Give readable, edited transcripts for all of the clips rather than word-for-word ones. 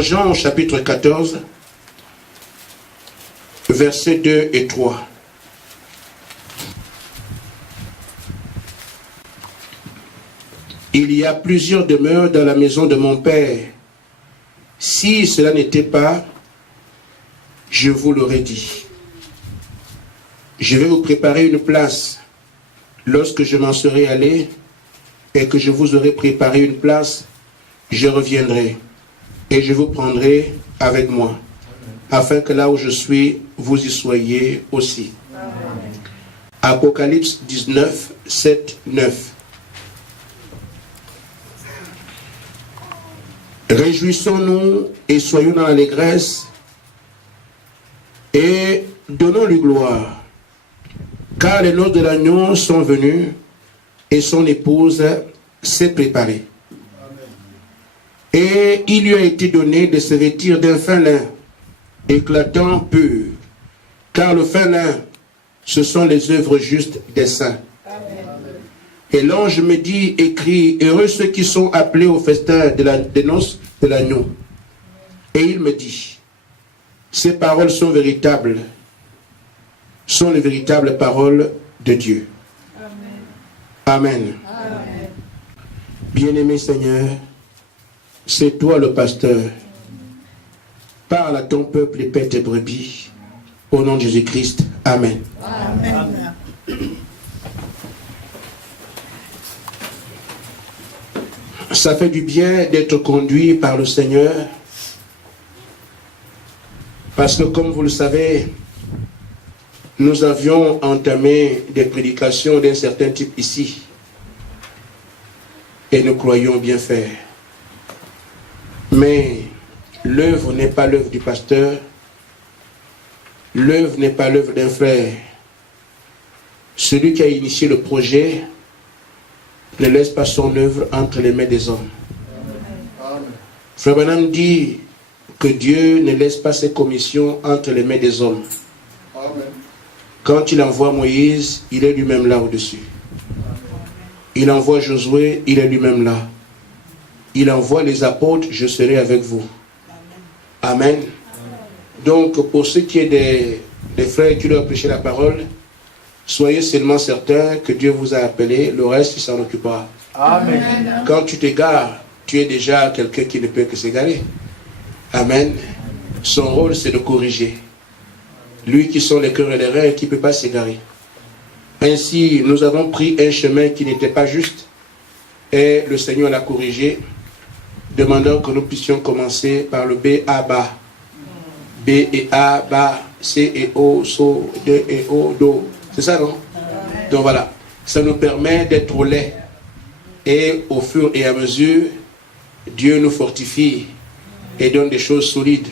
Dans Jean chapitre 14, versets 2 et 3. Il y a plusieurs demeures dans la maison de mon Père. Si cela n'était pas, je vous l'aurais dit. Je vais vous préparer une place. Lorsque je m'en serai allé et que je vous aurai préparé une place, je reviendrai et je vous prendrai avec moi, afin que là où je suis, vous y soyez aussi. Amen. Apocalypse 19, 7, 9. Réjouissons-nous et soyons dans l'allégresse et donnons-lui gloire, car les noces de l'agneau sont venues et son épouse s'est préparée. Et il lui a été donné de se vêtir d'un fin lin, éclatant, pur, car le fin lin, ce sont les œuvres justes des saints. Amen. Et l'ange me dit, écrit, heureux ceux qui sont appelés au festin des noces de l'agneau. Et il me dit, ces paroles sont véritables, sont les véritables paroles de Dieu. Amen. Amen. Amen. Bien-aimé Seigneur, c'est toi le pasteur. Parle à ton peuple et paie tes brebis. Au nom de Jésus-Christ. Amen. Amen. Ça fait du bien d'être conduit par le Seigneur. Parce que comme vous le savez, nous avions entamé des prédications d'un certain type ici. Et nous croyons bien faire. Mais l'œuvre n'est pas l'œuvre du pasteur. L'œuvre n'est pas l'œuvre d'un frère. Celui qui a initié le projet ne laisse pas son œuvre entre les mains des hommes. Amen. Frère Branham dit que Dieu ne laisse pas ses commissions entre les mains des hommes. Amen. Quand il envoie Moïse, il est lui-même là au-dessus. Il envoie Josué, il est lui-même là. Il envoie les apôtres, je serai avec vous. Amen. Amen. Donc, pour ceux qui est des frères qui leur prêchent la parole, soyez seulement certains que Dieu vous a appelé, le reste, il s'en occupera. Amen. Quand tu t'égares, tu es déjà quelqu'un qui ne peut que s'égarer. Amen. Son rôle, c'est de corriger. Lui qui sont les cœurs et les reins, qui ne peut pas s'égarer. Ainsi, nous avons pris un chemin qui n'était pas juste, et le Seigneur l'a corrigé, demandant que nous puissions commencer par le B, A, Ba. B et A, Ba, C et O, So, D et O, Do. C'est ça, non? Donc voilà, ça nous permet d'être au lait. Et au fur et à mesure, Dieu nous fortifie et donne des choses solides.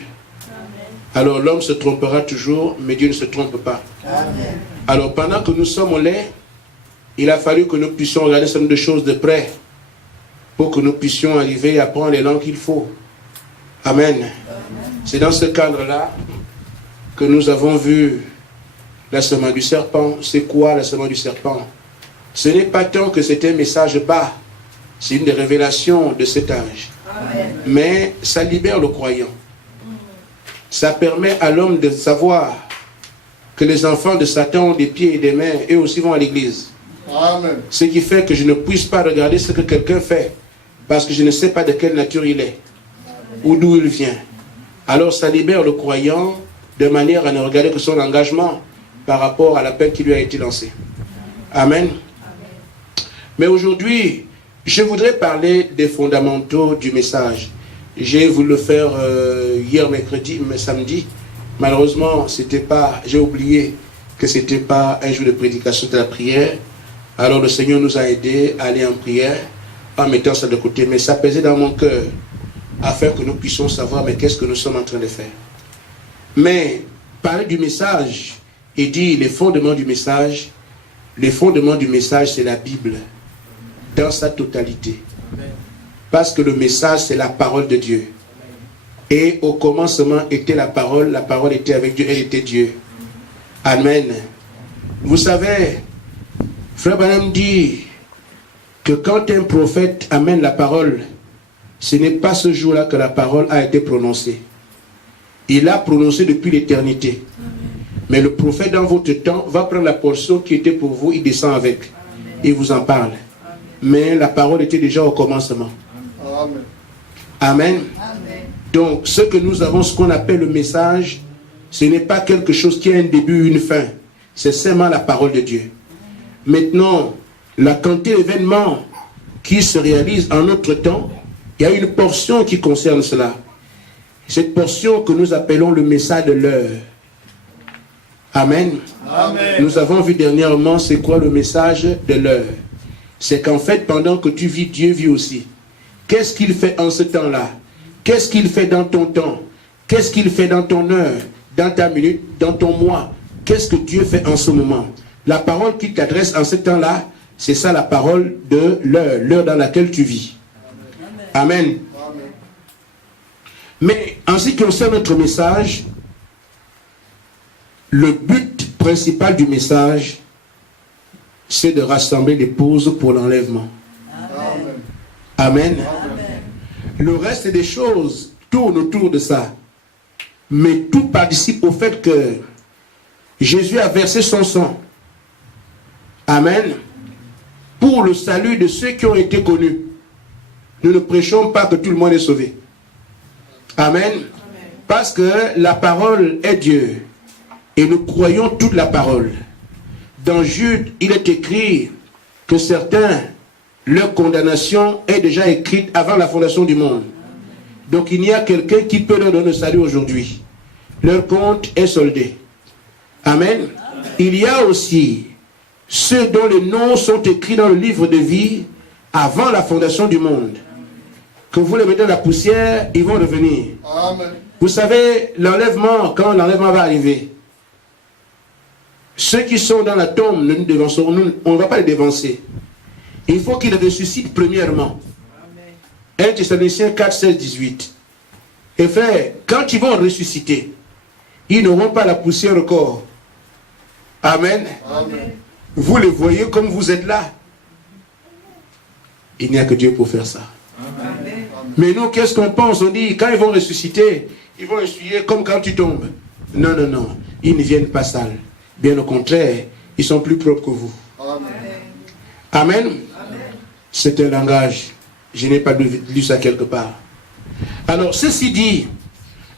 Alors l'homme se trompera toujours, mais Dieu ne se trompe pas. Amen. Alors pendant que nous sommes au lait, il a fallu que nous puissions regarder ce nombre de choses de près pour que nous puissions arriver à prendre les langues qu'il faut. Amen. Amen. C'est dans ce cadre-là que nous avons vu la semence du serpent. C'est quoi la semence du serpent? Ce n'est pas tant que c'est un message bas, c'est une des révélations de cet âge. Amen. Mais ça libère le croyant. Ça permet à l'homme de savoir que les enfants de Satan ont des pieds et des mains, eux aussi vont à l'église. Amen. Ce qui fait que je ne puisse pas regarder ce que quelqu'un fait, parce que je ne sais pas de quelle nature il est, ou d'où il vient. Alors ça libère le croyant de manière à ne regarder que son engagement par rapport à l'appel qui lui a été lancé. Amen. Amen. Mais aujourd'hui, je voudrais parler des fondamentaux du message. J'ai voulu le faire hier mercredi, mais samedi. Malheureusement, j'ai oublié que ce n'était pas un jour de prédication de la prière. Alors le Seigneur nous a aidés à aller en prière en mettant ça de côté. Mais ça pesait dans mon cœur afin que nous puissions savoir mais qu'est-ce que nous sommes en train de faire. Mais parler du message et dire les fondements du message c'est la Bible dans sa totalité. Parce que le message c'est la parole de Dieu. Et au commencement était la parole était avec Dieu, elle était Dieu. Amen. Vous savez, Frère Branham dit que quand un prophète amène la parole, ce n'est pas ce jour-là que la parole a été prononcée. Il a prononcé depuis l'éternité. Mais le prophète dans votre temps va prendre la portion qui était pour vous, il descend avec. Il vous en parle. Mais la parole était déjà au commencement. Amen. Amen. Donc, ce que nous avons, ce qu'on appelle le message, ce n'est pas quelque chose qui a un début, une fin. C'est seulement la parole de Dieu. Maintenant, la quantité d'événements qui se réalisent en notre temps, il y a une portion qui concerne cela. Cette portion que nous appelons le message de l'heure. Amen. Amen. Nous avons vu dernièrement c'est quoi le message de l'heure. C'est qu'en fait, pendant que tu vis, Dieu vit aussi. Qu'est-ce qu'il fait en ce temps-là? Qu'est-ce qu'il fait dans ton temps? Qu'est-ce qu'il fait dans ton heure? Dans ta minute? Dans ton mois? Qu'est-ce que Dieu fait en ce moment? La parole qu'il t'adresse en ce temps-là, c'est ça la parole de l'heure, l'heure dans laquelle tu vis. Amen. Amen. Mais en ce qui concerne notre message, le but principal du message, c'est de rassembler l'épouse pour l'enlèvement. Amen. Amen. Amen. Le reste des choses tourne autour de ça. Mais tout participe au fait que Jésus a versé son sang. Amen. Pour le salut de ceux qui ont été connus. Nous ne prêchons pas que tout le monde est sauvé. Amen. Amen. Parce que la parole est Dieu. Et nous croyons toute la parole. Dans Jude, il est écrit que certains, leur condamnation est déjà écrite avant la fondation du monde. Donc il y a quelqu'un qui peut leur donner le salut aujourd'hui. Leur compte est soldé. Amen. Il y a aussi ceux dont les noms sont écrits dans le livre de vie avant la fondation du monde. Que vous les mettez dans la poussière, ils vont revenir. Amen. Vous savez, l'enlèvement, quand l'enlèvement va arriver, ceux qui sont dans la tombe, on ne va pas les dévancer. Il faut qu'ils ressuscitent premièrement. 1 Thessaloniciens 4, 16, 18. Et frère, quand ils vont ressusciter, ils n'auront pas la poussière au corps. Amen. Amen. Vous les voyez comme vous êtes là. Il n'y a que Dieu pour faire ça. Amen. Mais nous, qu'est-ce qu'on pense? On dit, quand ils vont ressusciter, ils vont essuyer comme quand tu tombes. Non, non, non. Ils ne viennent pas sales. Bien au contraire, ils sont plus propres que vous. Amen. Amen. Amen. C'est un langage. Je n'ai pas lu ça quelque part. Alors, ceci dit,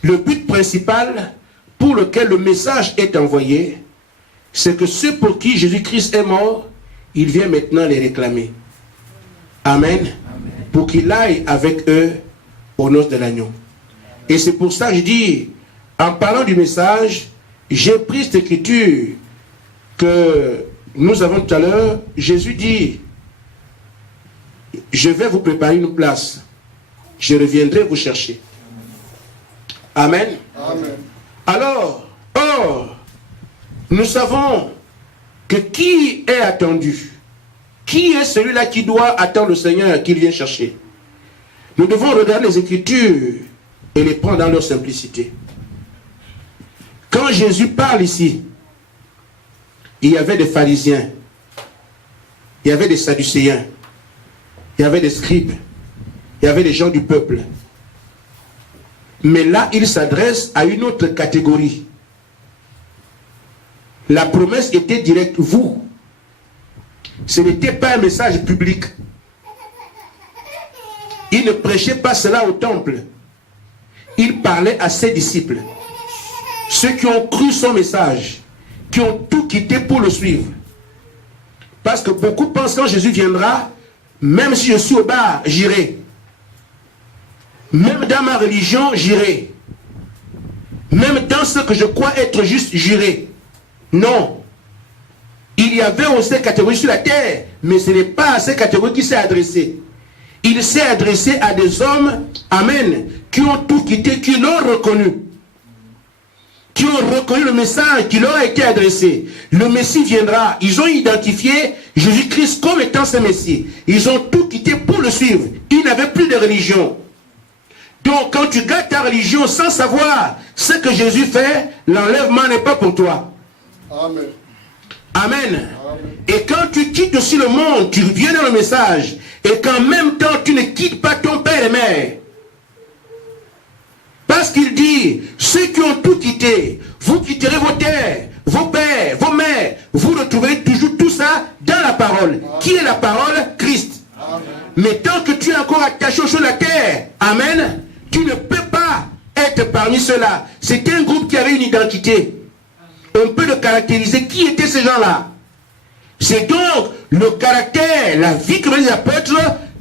le but principal pour lequel le message est envoyé, c'est que ceux pour qui Jésus-Christ est mort, il vient maintenant les réclamer. Amen. Amen. Pour qu'il aille avec eux aux noces de l'agneau. Et c'est pour ça que je dis, en parlant du message, j'ai pris cette écriture que nous avons tout à l'heure. Jésus dit, je vais vous préparer une place. Je reviendrai vous chercher. Amen. Amen. Alors, or, nous savons que qui est attendu? Qui est celui-là qui doit attendre le Seigneur qu'il vient chercher? Nous devons regarder les Écritures et les prendre dans leur simplicité. Quand Jésus parle ici, il y avait des pharisiens, il y avait des sadducéens, il y avait des scribes, il y avait des gens du peuple. Mais là, il s'adresse à une autre catégorie. La promesse était directe. Vous, ce n'était pas un message public. Il ne prêchait pas cela au temple. Il parlait à ses disciples. Ceux qui ont cru son message, qui ont tout quitté pour le suivre. Parce que beaucoup pensent quand Jésus viendra, même si je suis au bar, j'irai. Même dans ma religion, j'irai. Même dans ce que je crois être juste, j'irai. Non. Il y avait aussi ces catégories sur la terre, mais ce n'est pas à ces catégories qu'il s'est adressé. Il s'est adressé à des hommes, amen, qui ont tout quitté, qui l'ont reconnu. Qui ont reconnu le message qui leur a été adressé. Le Messie viendra. Ils ont identifié Jésus-Christ comme étant ce Messie. Ils ont tout quitté pour le suivre. Ils n'avaient plus de religion. Donc quand tu gardes ta religion sans savoir ce que Jésus fait, l'enlèvement n'est pas pour toi. Amen. Amen. Amen. Et quand tu quittes aussi le monde, tu viens dans le message, et qu'en même temps tu ne quittes pas ton père et mère. Parce qu'il dit, ceux qui ont tout quitté, vous quitterez vos terres, vos pères, vos mères, vous retrouverez toujours tout ça dans la parole. Amen. Qui est la parole? Christ. Amen. Mais tant que tu es encore attaché aux choses de la terre, amen, tu ne peux pas être parmi ceux-là. C'est un groupe qui avait une identité. On peut le caractériser. Qui étaient ces gens-là? C'est donc le caractère, la vie que les apôtres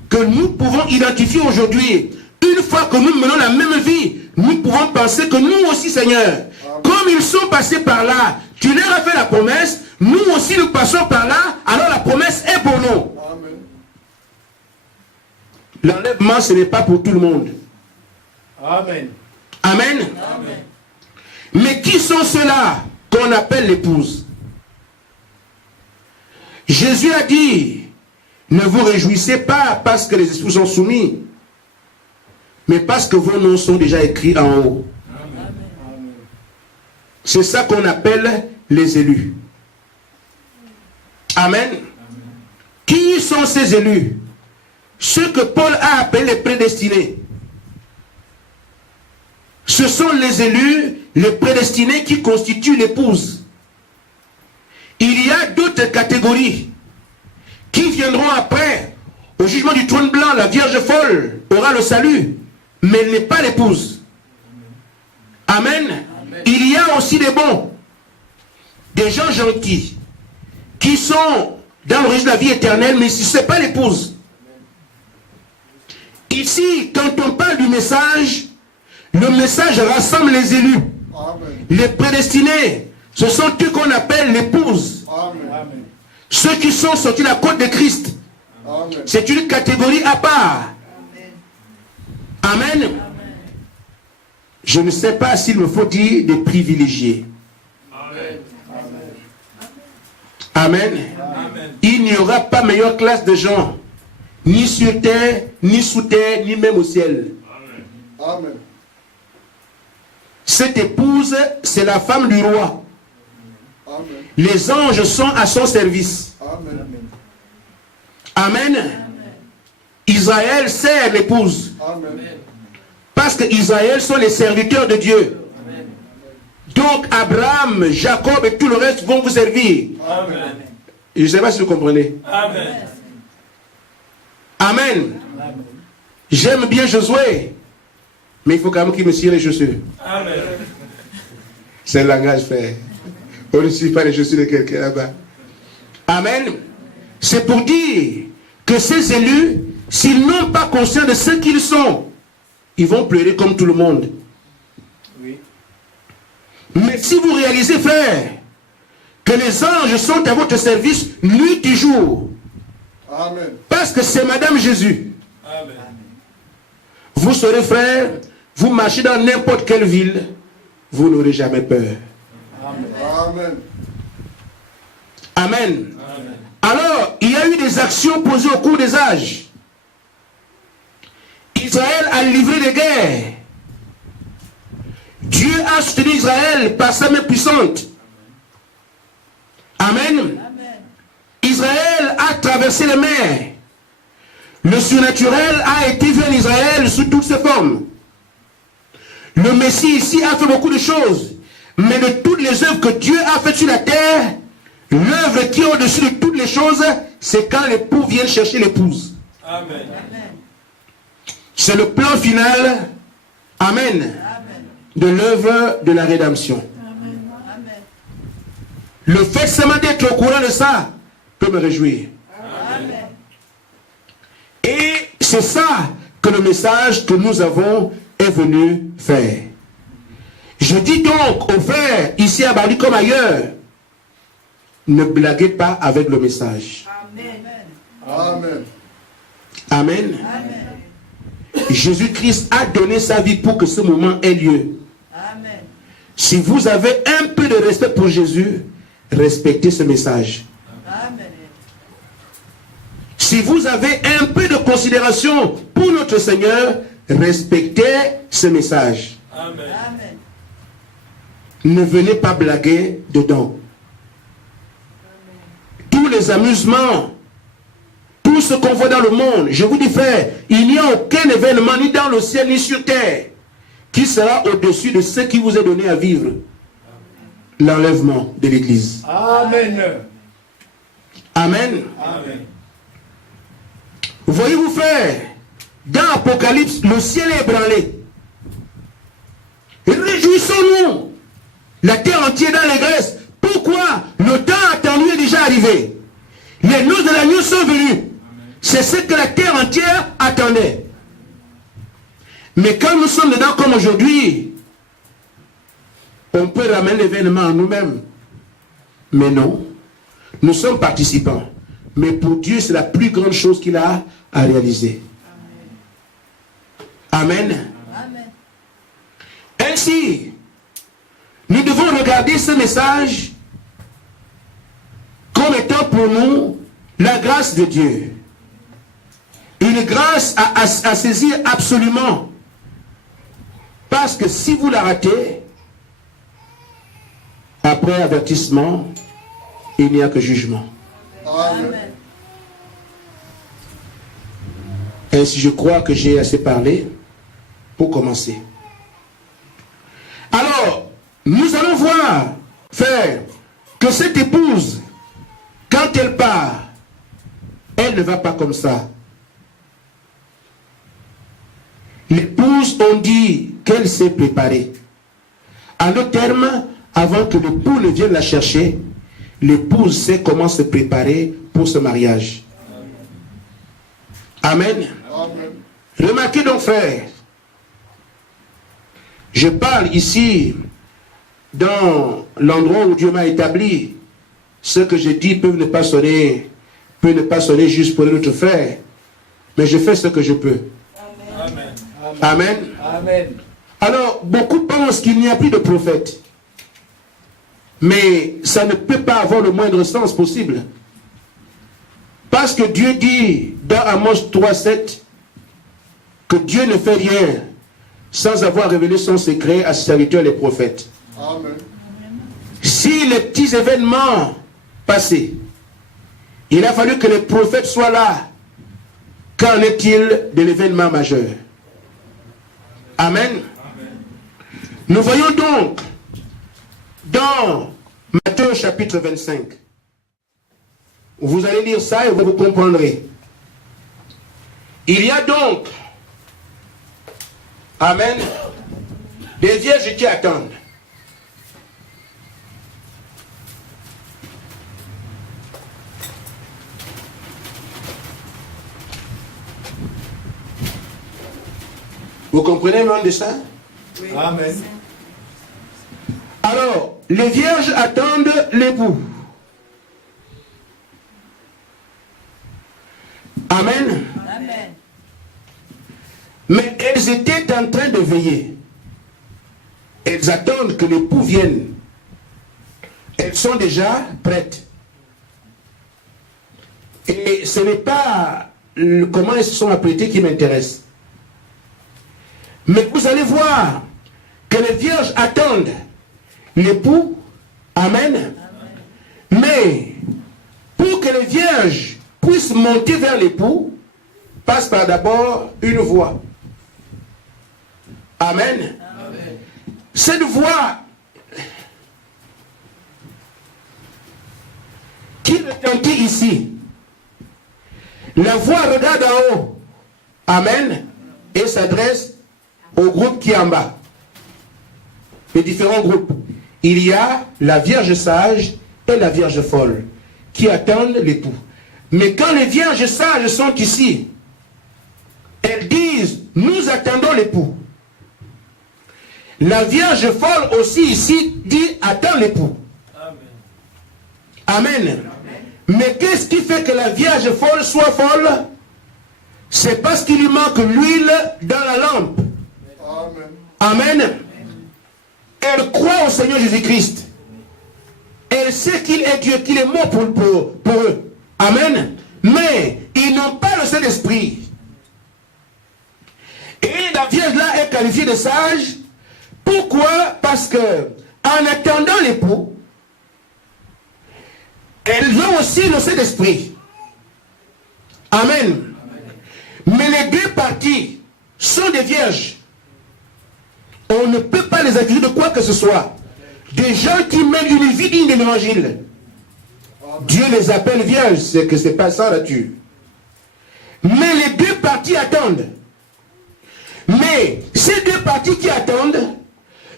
que nous pouvons identifier aujourd'hui. Une fois que nous menons la même vie, nous pouvons penser que nous aussi, Seigneur, amen, comme ils sont passés par là, tu leur as fait la promesse, nous aussi nous passons par là, alors la promesse est pour nous. L'enlèvement, ce n'est pas pour tout le monde. Amen. Amen. Amen. Mais qui sont ceux-là qu'on appelle l'épouse? Jésus a dit, ne vous réjouissez pas parce que les esprits sont soumis, mais parce que vos noms sont déjà écrits en haut. C'est ça qu'on appelle les élus. Amen. Amen. Qui sont ces élus? Ceux que Paul a appelés les prédestinés. Ce sont les élus, les prédestinés qui constituent l'épouse. Il y a d'autres catégories qui viendront après. Au jugement du trône blanc, la Vierge folle aura le salut, mais elle n'est pas l'épouse. Amen. Amen. Il y a aussi des bons, des gens gentils, qui sont dans l'origine de la vie éternelle, mais ce n'est pas l'épouse. Ici, quand on parle du message, le message rassemble les élus. Amen. Les prédestinés, ce sont eux qu'on appelle l'épouse. Amen. Ceux qui sont sortis de la côte de Christ. Amen. C'est une catégorie à part. Amen. Amen. Amen. Je ne sais pas s'il me faut dire des privilégiés. Amen. Amen. Amen. Il n'y aura pas meilleure classe de gens, ni sur terre, ni sous terre, ni même au ciel. Amen. Amen. Cette épouse, c'est la femme du roi. Amen. Les anges sont à son service. Amen. Amen. Amen. Israël sert l'épouse. Amen. Parce que Israël sont les serviteurs de Dieu. Amen. Donc Abraham, Jacob et tout le reste vont vous servir. Amen. Je ne sais pas si vous comprenez. Amen. Amen. Amen. J'aime bien Josué, mais il faut quand même qu'il me tire les chaussures. Amen. C'est le langage, frère. On ne suit pas les chaussures de quelqu'un là-bas. Amen. C'est pour dire que ces élus, s'ils n'ont pas conscience de ce qu'ils sont, ils vont pleurer comme tout le monde. Oui. Mais si vous réalisez, frère, que les anges sont à votre service nuit et jour, amen, parce que c'est Madame Jésus, amen, vous serez, frère, vous marchez dans n'importe quelle ville, vous n'aurez jamais peur. Amen. Amen. Amen. Alors, il y a eu des actions posées au cours des âges. Israël a livré des guerres. Dieu a soutenu Israël par sa main puissante. Amen. Amen. Israël a traversé les mers. Le surnaturel a été vu en Israël sous toutes ses formes. Le Messie ici a fait beaucoup de choses. Mais de toutes les œuvres que Dieu a faites sur la terre, l'œuvre qui est au-dessus de toutes les choses, c'est quand l'époux vient chercher l'épouse. Amen. C'est le plan final, amen, amen, de l'œuvre de la rédemption. Amen. Le fait seulement d'être au courant de ça peut me réjouir. Amen. Et c'est ça que le message que nous avons est venu faire. Je dis donc aux frères, ici à Bali comme ailleurs, ne blaguez pas avec le message. Amen. Amen. Amen. Jésus-Christ a donné sa vie pour que ce moment ait lieu. Amen. Si vous avez un peu de respect pour Jésus, respectez ce message. Amen. Si vous avez un peu de considération pour notre Seigneur, respectez ce message. Amen. Ne venez pas blaguer dedans. Tous les amusements, tout tout ce qu'on voit dans le monde, je vous dis frère, il n'y a aucun événement ni dans le ciel ni sur terre qui sera au-dessus de ce qui vous est donné à vivre. L'enlèvement de l'Église. Amen. Amen. Amen. Voyez-vous frère, dans l'Apocalypse, le ciel est ébranlé. Réjouissons-nous. La terre entière dans l'allégresse. Pourquoi? Le temps attendu est déjà arrivé. Les noces de l'agneau sont venues. C'est ce que la terre entière attendait. Mais quand nous sommes dedans comme aujourd'hui, on peut ramener l'événement à nous-mêmes. Mais non. Nous sommes participants. Mais pour Dieu, c'est la plus grande chose qu'il a à réaliser. Amen. Amen. Ainsi, nous devons regarder ce message comme étant pour nous la grâce de Dieu. Une grâce à saisir absolument. Parce que si vous la ratez, après avertissement, il n'y a que jugement. Amen. Ainsi, je crois que j'ai assez parlé pour commencer. Alors, nous allons voir, frère, que cette épouse, quand elle part, elle ne va pas comme ça. L'épouse, on dit qu'elle s'est préparée. En d'autres termes, avant que l'époux ne vienne la chercher, l'épouse sait comment se préparer pour ce mariage. Amen. Amen. Remarquez donc, frère, je parle ici dans l'endroit où Dieu m'a établi. Ce que je dis peut ne pas sonner juste pour notre frère, mais je fais ce que je peux. Amen. Amen. Amen. Alors, beaucoup pensent qu'il n'y a plus de prophète. Mais ça ne peut pas avoir le moindre sens possible. Parce que Dieu dit dans Amos 3:7 que Dieu ne fait rien sans avoir révélé son secret à ses serviteurs les prophètes. Amen. Si les petits événements passés, il a fallu que les prophètes soient là. Qu'en est-il de l'événement majeur? Amen. Nous voyons donc dans Matthieu chapitre 25. Vous allez lire ça et vous comprendrez. Il y a donc, amen, des vierges qui attendent. Vous comprenez même de ça? Amen. Alors, les vierges attendent l'époux. Amen. Amen. Mais elles étaient en train de veiller. Elles attendent que l'époux vienne. Elles sont déjà prêtes. Et ce n'est pas comment elles se sont apprêtées qui m'intéresse. Mais vous allez voir que les vierges attendent l'époux. Amen. Amen. Mais pour que les vierges puissent monter vers l'époux, passe par d'abord une voie. Amen. Amen. Cette voie qui retentit ici, la voix regarde en haut. Amen. Et s'adresse au groupe qui est en bas. Les différents groupes. Il y a la Vierge sage et la Vierge folle qui attendent l'époux. Mais quand les vierges sages sont ici, elles disent, nous attendons l'époux. La Vierge folle aussi ici dit, attends l'époux. Amen. Amen. Mais qu'est-ce qui fait que la Vierge folle soit folle? C'est parce qu'il lui manque l'huile dans la lampe. Amen. Amen. Elle croit au Seigneur Jésus-Christ. Elle sait qu'il est Dieu, qu'il est mort pour eux. Amen. Mais ils n'ont pas le Saint-Esprit. Et la Vierge là est qualifiée de sage. Pourquoi? Parce que en attendant l'époux, elles ont aussi le Saint-Esprit. Amen. Mais les deux parties sont des vierges. On ne peut pas les accuser de quoi que ce soit. Des gens qui mènent une vie digne de l'évangile. Dieu les appelle vierges, c'est que c'est pas sans nature. Mais les deux parties attendent. Mais ces deux parties qui attendent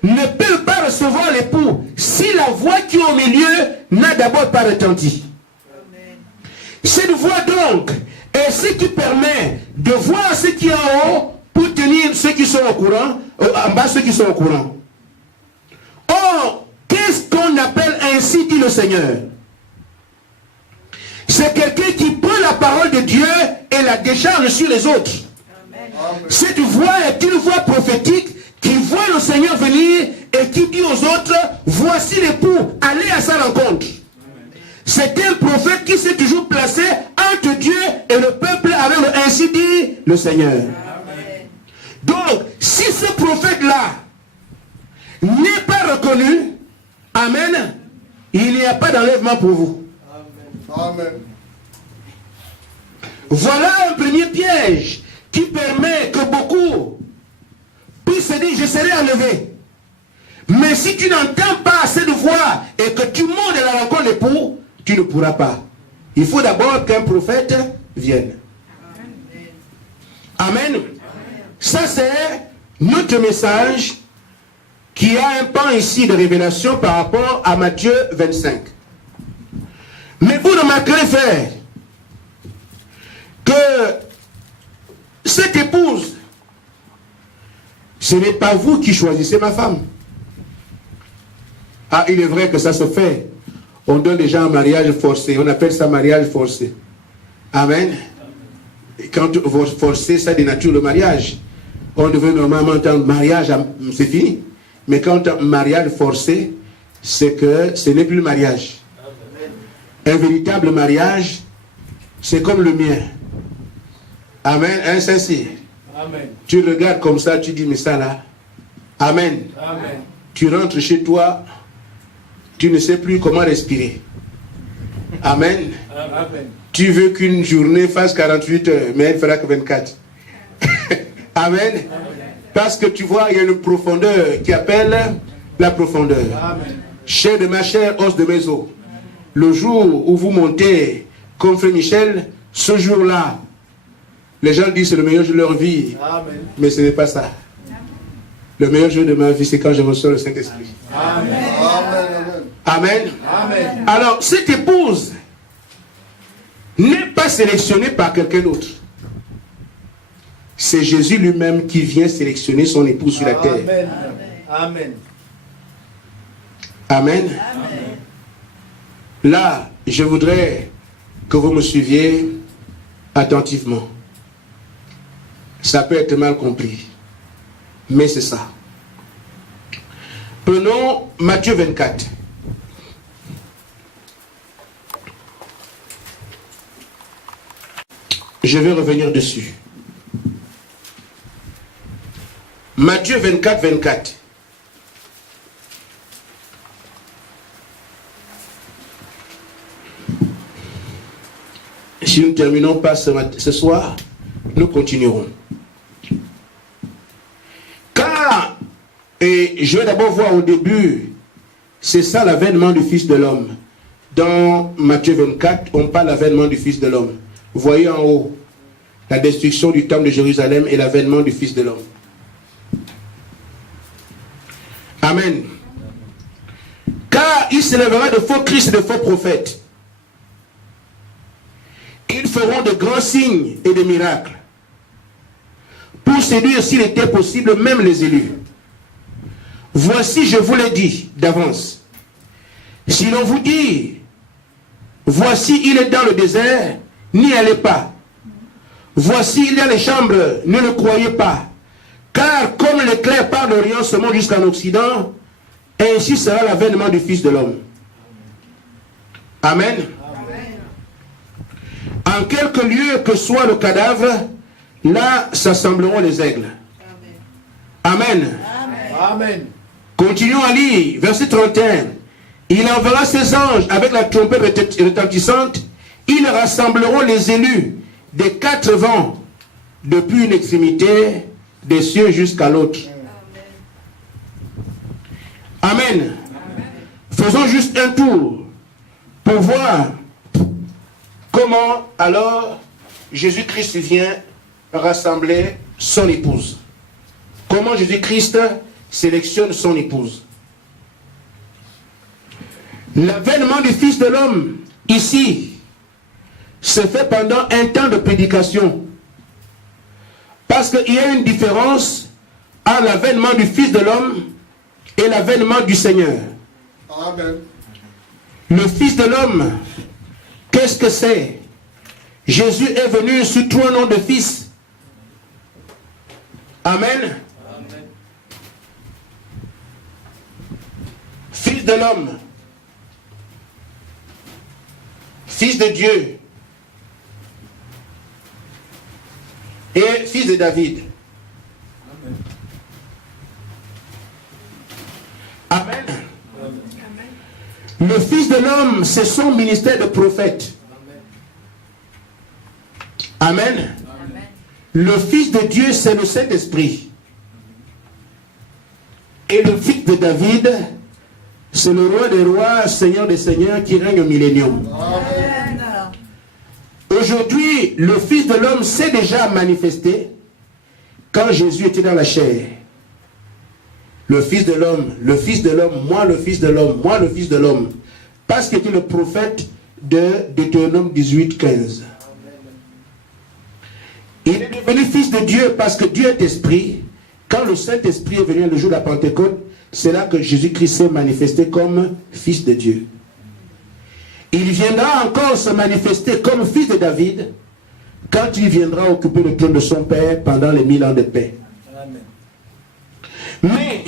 ne peuvent pas recevoir l'époux si la voix qui est au milieu n'a d'abord pas retenti. Cette voix donc est ce qui permet de voir ce qui est en haut pour tenir ceux qui sont au courant, en bas ceux qui sont au courant. Or, qu'est-ce qu'on appelle ainsi, dit le Seigneur? C'est quelqu'un qui prend la parole de Dieu et la décharge sur les autres. Amen. Cette voix est une voix prophétique qui voit le Seigneur venir et qui dit aux autres, voici l'époux, allez à sa rencontre. C'est un prophète qui s'est toujours placé entre Dieu et le peuple avec le ainsi dit le Seigneur. Amen. Donc, si ce prophète-là n'est pas reconnu, amen, il n'y a pas d'enlèvement pour vous. Amen. Voilà un premier piège qui permet que beaucoup puissent se dire, je serai enlevé. Mais si tu n'entends pas cette voix et que tu montes à la rencontre d'époux, tu ne pourras pas. Il faut d'abord qu'un prophète vienne. Amen. Ça c'est notre message qui a un pan ici de révélation par rapport à Matthieu 25. Mais vous remarquerez, frère, que cette épouse, ce n'est pas vous qui choisissez ma femme. Ah, il est vrai que ça se fait. On donne déjà un mariage forcé. On appelle ça mariage forcé. Amen. Et quand vous forcez, ça dénature le mariage. On devait normalement entendre mariage, c'est fini. Mais quand un mariage forcé, c'est que ce n'est plus le mariage. Un véritable mariage, c'est comme le mien. Amen. Insincère. Amen. Tu regardes comme ça, tu dis, mais ça là. Amen. Amen. Tu rentres chez toi, tu ne sais plus comment respirer. Amen. Amen. Tu veux qu'une journée fasse 48 heures, mais elle fera que 24. Amen. Amen. Parce que tu vois, il y a une profondeur qui appelle la profondeur. Amen. Chair de ma chair, os de mes os. Le jour où vous montez comme Frère Michel, ce jour-là, les gens disent c'est le meilleur jour de leur vie. Amen. Mais ce n'est pas ça. Le meilleur jour de ma vie, c'est quand je reçois le Saint-Esprit. Amen. Amen. Amen. Amen. Alors, cette épouse n'est pas sélectionnée par quelqu'un d'autre. C'est Jésus lui-même qui vient sélectionner son épouse sur la terre. Amen. Amen. Amen. Là, je voudrais que vous me suiviez attentivement. Ça peut être mal compris, mais c'est ça. Prenons Matthieu 24. Je vais revenir dessus. Matthieu 24, 24. Si nous ne terminons pas ce soir, nous continuerons. Car, et je vais d'abord voir au début, c'est ça l'avènement du Fils de l'homme. Dans Matthieu 24, on parle de l'avènement du Fils de l'homme. Vous voyez en haut, la destruction du temple de Jérusalem et l'avènement du Fils de l'homme. Amen. Car il s'élèvera de faux Christ et de faux prophètes. Ils feront de grands signes et de miracles pour séduire, s'il était possible, même les élus. Voici, je vous l'ai dit d'avance. Si l'on vous dit, voici, il est dans le désert, n'y allez pas. Voici, il y a les chambres, ne le croyez pas. Car comme l'éclair part d'Orient se monte jusqu'en Occident, ainsi sera l'avènement du Fils de l'homme. Amen. En quelque lieu que soit le cadavre, là s'assembleront les aigles. Amen. Amen. Continuons à lire, verset 31. Il enverra ses anges avec la trompette retentissante. Ils rassembleront les élus des 4 vents, depuis une extrémité des cieux jusqu'à l'autre. Amen. Faisons juste un tour pour voir comment alors Jésus-Christ vient rassembler son épouse. Comment Jésus-Christ sélectionne son épouse. L'avènement du Fils de l'homme, ici, se fait pendant un temps de prédication. Parce qu'il y a une différence entre l'avènement du Fils de l'homme et l'avènement du Seigneur. Amen. Le Fils de l'homme, qu'est-ce que c'est? Jésus est venu sous 3 noms de fils. Amen. Amen. Fils de l'homme, Fils de Dieu et Fils de David. Amen. Le Fils de l'homme, c'est son ministère de prophète. Amen. Le Fils de Dieu, c'est le Saint-Esprit. Et le Fils de David, c'est le roi des rois, Seigneur des seigneurs qui règne au millénium. Aujourd'hui, le Fils de l'homme s'est déjà manifesté quand Jésus était dans la chair. Le Fils de l'homme, le Fils de l'homme, moi le Fils de l'homme, moi le Fils de l'homme. Parce qu'il était le prophète de Deutéronome 18, 15. Il est devenu Fils de Dieu parce que Dieu est esprit. Quand le Saint-Esprit est venu le jour de la Pentecôte, c'est là que Jésus-Christ s'est manifesté comme Fils de Dieu. Il viendra encore se manifester comme Fils de David quand il viendra occuper le trône de son Père pendant les 1000 ans de paix. Amen. Mais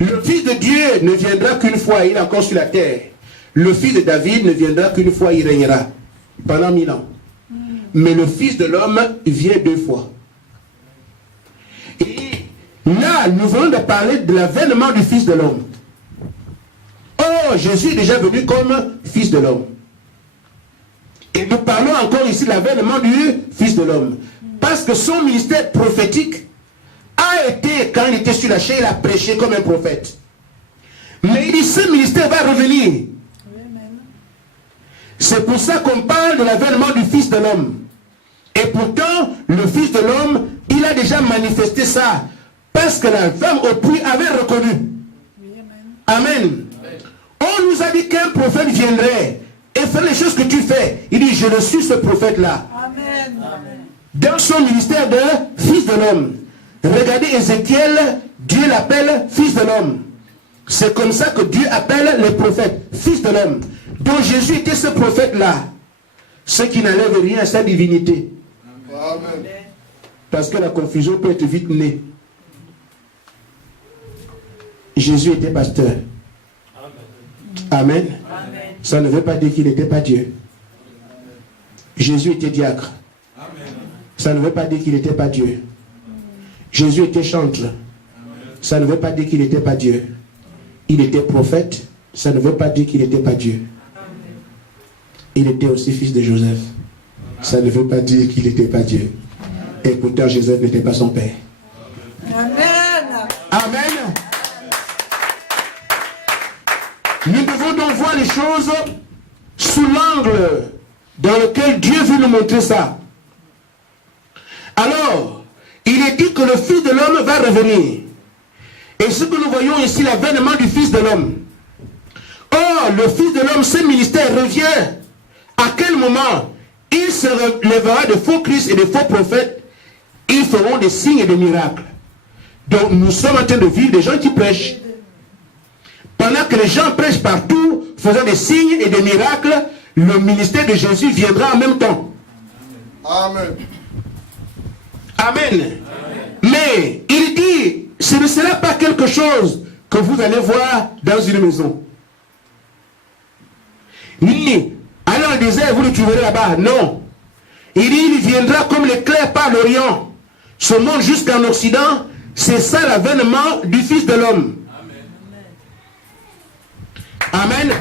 le Fils de Dieu ne viendra qu'une fois, il est encore sur la terre. Le Fils de David ne viendra qu'une fois, il régnera pendant 1000 ans. Mais le Fils de l'homme vient 2 fois. Et là, nous venons de parler de l'avènement du Fils de l'homme. Oh, Jésus est déjà venu comme Fils de l'homme. Et nous parlons encore ici de l'avènement du Fils de l'homme. Parce que son ministère prophétique a été, quand il était sur la chair, il a prêché comme un prophète. Mais il dit, ce ministère va revenir. C'est pour ça qu'on parle de l'avènement du Fils de l'homme. Et pourtant, le Fils de l'homme, il a déjà manifesté ça. Parce que la femme au puits avait reconnu. Amen. On nous a dit qu'un prophète viendrait et ferait les choses que tu fais. Il dit, je le suis ce prophète-là. Amen. Dans son ministère de Fils de l'homme. Regardez Ézéchiel, Dieu l'appelle Fils de l'homme. C'est comme ça que Dieu appelle les prophètes, Fils de l'homme. Donc Jésus était ce prophète-là. Ce qui n'enlève rien à sa divinité. Amen. Parce que la confusion peut être vite née. Jésus était pasteur. Amen. Amen. Ça ne veut pas dire qu'il n'était pas Dieu. Jésus était diacre. Ça ne veut pas dire qu'il n'était pas Dieu. Jésus était chantre. Ça ne veut pas dire qu'il n'était pas Dieu. Il était prophète. Ça ne veut pas dire qu'il n'était pas Dieu. Il était aussi fils de Joseph. Ça ne veut pas dire qu'il n'était pas Dieu. Et pourtant, Joseph n'était pas son père. Amen. Amen. Nous devons donc voir les choses sous l'angle dans lequel Dieu veut nous montrer ça. Alors, il est dit que le Fils de l'homme va revenir. Et ce que nous voyons ici, l'avènement du Fils de l'homme. Or, le Fils de l'homme, ce ministère revient. À quel moment il se relèvera de faux Christ et de faux prophètes. Ils feront des signes et des miracles. Donc, nous sommes en train de vivre des gens qui prêchent. Pendant que les gens prêchent partout, faisant des signes et des miracles, le ministère de Jésus viendra en même temps. Amen. Amen. Mais il dit, ce ne sera pas quelque chose que vous allez voir dans une maison. Ni, allez dans le désert, vous le trouverez là-bas. Non. Il dit, il viendra comme l'éclair par l'Orient. Se monte jusqu'en Occident. C'est ça l'avènement du Fils de l'homme. Amen.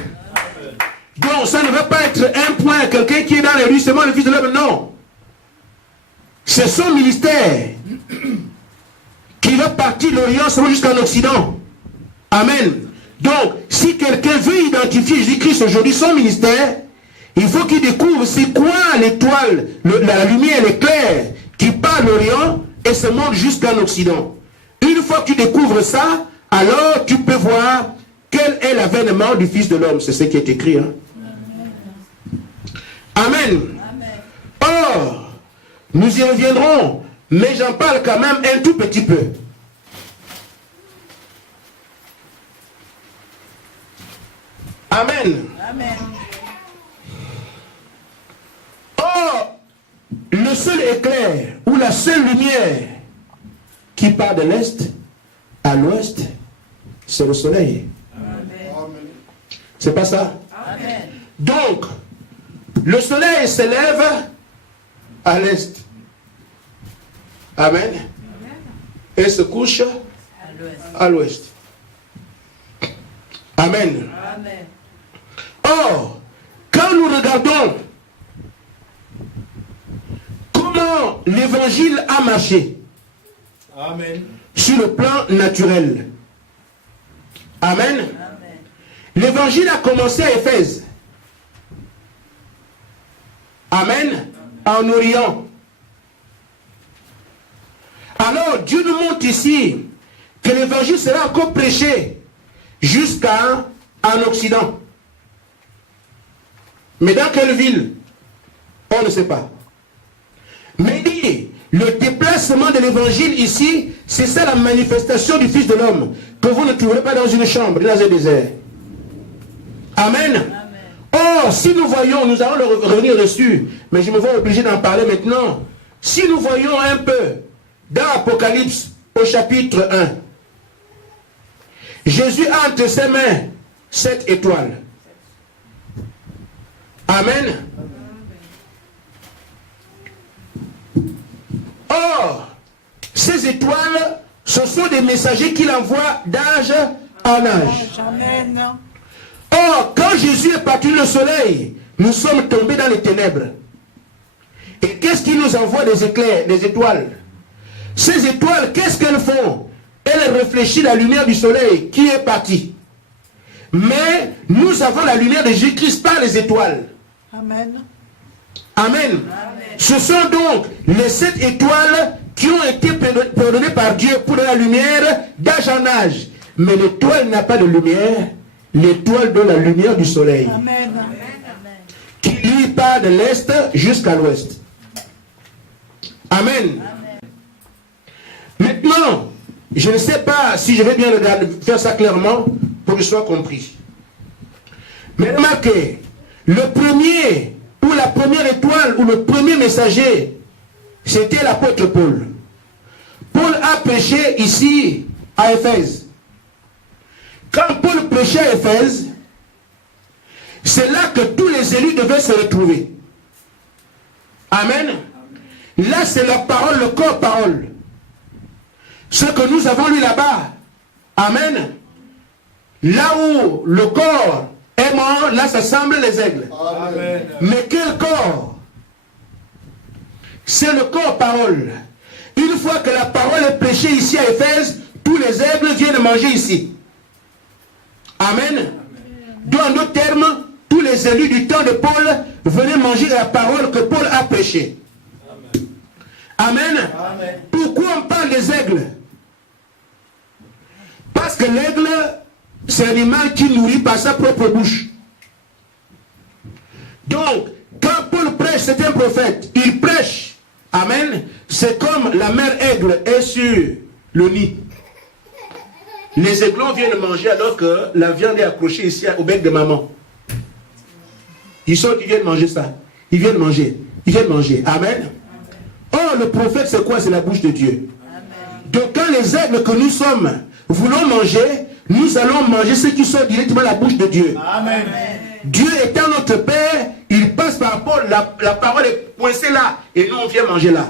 Donc ça ne va pas être un point, quelqu'un qui est dans les rues, c'est moi le Fils de l'homme. Non. c'est son ministère qui va partir de l'Orient seulement jusqu'en Occident. Amen. Donc, si quelqu'un veut identifier Jésus-Christ aujourd'hui, son ministère, il faut qu'il découvre c'est quoi l'étoile, la lumière, l'éclair qui part de l'Orient et se monte jusqu'en Occident. Une fois que tu découvres ça, alors tu peux voir quel est l'avènement du Fils de l'homme. C'est ce qui est écrit. Hein? Amen. Or, nous y reviendrons, mais j'en parle quand même un tout petit peu. Amen. Amen. Or, le seul éclair ou la seule lumière qui part de l'est à l'ouest, c'est le soleil. Amen. C'est pas ça? Amen. Donc, le soleil se lève à l'est. Amen. Et se couche à l'ouest. Amen. Amen. Or, quand nous regardons comment l'évangile a marché Amen. sur le plan naturel. Amen. Amen. L'évangile a commencé à Éphèse. Amen. En Orient. Alors Dieu nous montre ici que l'évangile sera encore prêché jusqu'en Occident. Mais dans quelle ville? On ne sait pas. Mais dit, le déplacement de l'évangile ici, c'est ça la manifestation du Fils de l'homme, que vous ne trouverez pas dans une chambre, dans un désert. Amen. Or, si nous voyons, nous allons revenir dessus, mais je me vois obligé d'en parler maintenant. Si nous voyons un peu dans Apocalypse au chapitre 1, Jésus a entre ses mains 7 étoiles. Amen. Or, ces étoiles, ce sont des messagers qu'il envoie d'âge en âge. Amen. Or, quand Jésus est parti le soleil, nous sommes tombés dans les ténèbres. Et qu'est-ce qui nous envoie des éclairs, des étoiles? Ces étoiles, qu'est-ce qu'elles font? Elles réfléchissent la lumière du soleil qui est parti. Mais nous avons la lumière de Jésus-Christ par les étoiles. Amen. Amen. Ce sont donc les 7 étoiles qui ont été pardonnées par Dieu pour la lumière d'âge en âge. Mais l'étoile n'a pas de lumière. L'étoile donne la lumière du soleil. Amen. Qui lui part de l'est jusqu'à l'ouest. Amen. Maintenant, je ne sais pas si je vais bien faire ça clairement pour que ce soit compris. Mais remarquez, le premier ou la première étoile ou le premier messager, c'était l'apôtre Paul. Paul a prêché ici à Éphèse. Quand Paul prêchait à Éphèse, c'est là que tous les élus devaient se retrouver. Amen. Là, c'est la parole, le corps parole. Ce que nous avons lu là-bas. Amen. Là où le corps est mort, là s'assemblent les aigles. Amen. Mais quel corps? C'est le corps parole. Une fois que la parole est prêchée ici à Éphèse, tous les aigles viennent manger ici. Amen. En d'autres termes, tous les élus du temps de Paul venaient manger la parole que Paul a prêchée. Amen. Amen. Pourquoi on parle des aigles? Parce que l'aigle, c'est un animal qui nourrit par sa propre bouche. Donc, quand Paul prêche, c'est un prophète. Il prêche. Amen. C'est comme la mère aigle est sur le nid. Les aiglons viennent manger alors que la viande est accrochée ici au bec de maman. Ils sont, ils viennent manger ça. Ils viennent manger. Ils viennent manger. Amen. Or, le prophète, c'est quoi? C'est la bouche de Dieu. Donc, quand les aigles que nous sommes voulons manger, nous allons manger ceux qui sont directement la bouche de Dieu. Amen. Dieu étant notre Père, il passe par Paul, la parole est coincée là, et nous on vient manger là.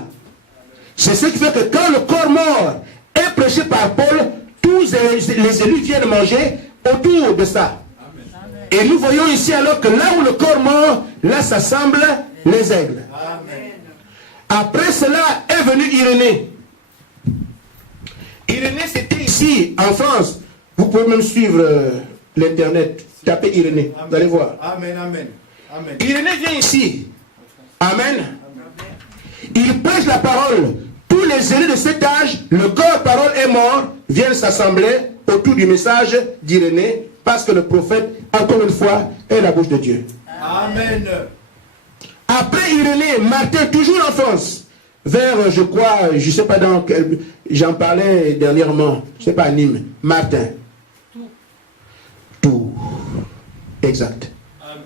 C'est ce qui fait que quand le corps mort est prêché par Paul, tous les élus viennent manger autour de ça. Et nous voyons ici alors que là où le corps mort, là s'assemblent les aigles. Amen. Après cela est venu Irénée. Irénée, c'était ici, en France. Vous pouvez même suivre l'internet. Tapez Irénée, vous allez voir. Amen, amen, amen. Irénée vient ici. Amen. Il prêche la parole. Tous les élus de cet âge, le corps parole est mort, viennent s'assembler autour du message d'Irénée, parce que le prophète, encore une fois, est la bouche de Dieu. Amen. Après Irénée, Martin, toujours en France, vers, je crois, je ne sais pas dans quel... J'en parlais dernièrement, je ne sais pas, à Nîmes. Martin. Tout. Exact. Amen.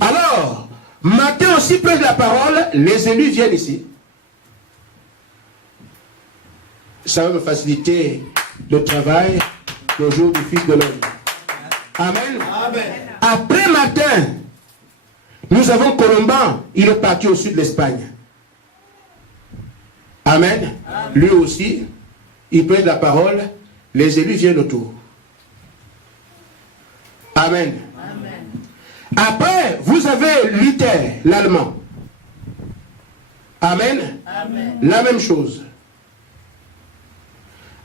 Alors, Martin aussi prêche la parole, les élus viennent ici. Ça va me faciliter le travail le jour du Fils de l'homme. Amen. Amen. Après Martin, nous avons Colomban, il est parti au sud de l'Espagne. Amen. Amen. Lui aussi, il prête la parole, les élus viennent autour. Amen. Amen. Après, vous avez Luther, l'allemand. Amen. Amen. La même chose.